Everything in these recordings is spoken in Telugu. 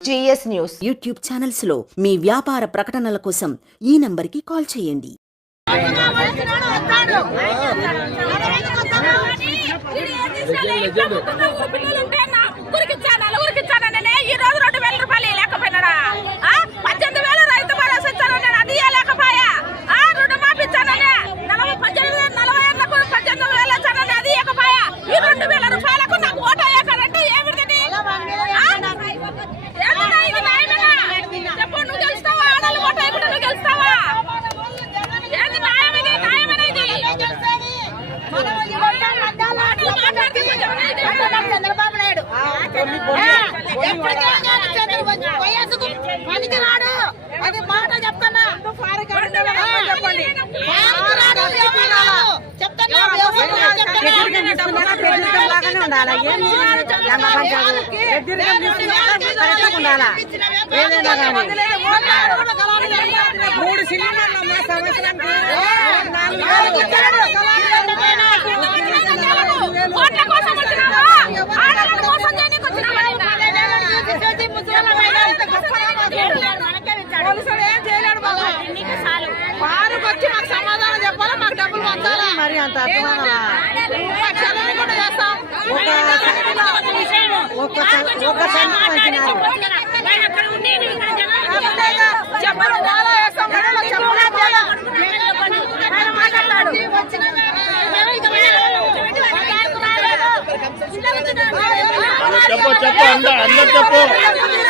జిఎస్ న్యూస్ యూట్యూబ్ ఛానల్స్లో మీ వ్యాపార ప్రకటనల కోసం ఈ నంబర్కి కాల్ చేయండి అది మాట చెప్తున్నా మూడు సిలిండర్లు సంవత్సరానికి ఓట్ల పోలీసులు ఏం చేయలేడు వారికి వచ్చి మాకు సమాధానం చెప్పాలా? మాకు డబ్బులు పంచాలా? మరి అంత కూడా చేస్తాం. ఒక ఒక सबको अंदर अंदर चुपो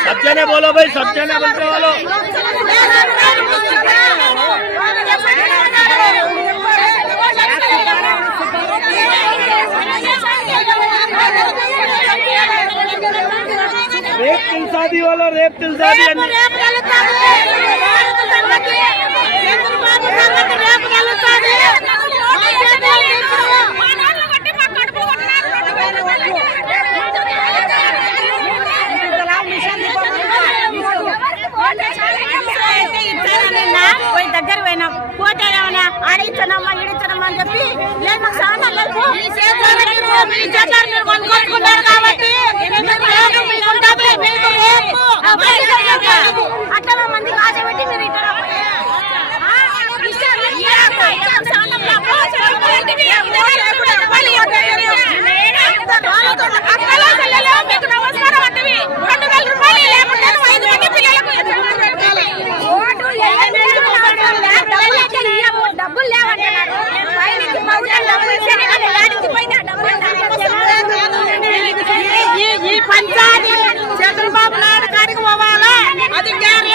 सबने बोलो भाई सबने बोलते वालो रेप तिल शादी वालो। रेप तिल शादी పోయినాం పోతే ఏమైనా ఆడిచ్చనమ్మా ఈడిచ్చనమ్మా అని చెప్పి లేదు మాకు సహనం లేదు మీ చేతులు మీరు కాబట్టి అట్లా మంది ఆశ మీరు ఇక్కడ ఈ- పంచాయతీ చంద్రబాబు నాయుడు కాడికి పోవాలా అది గ్యారెంటీ.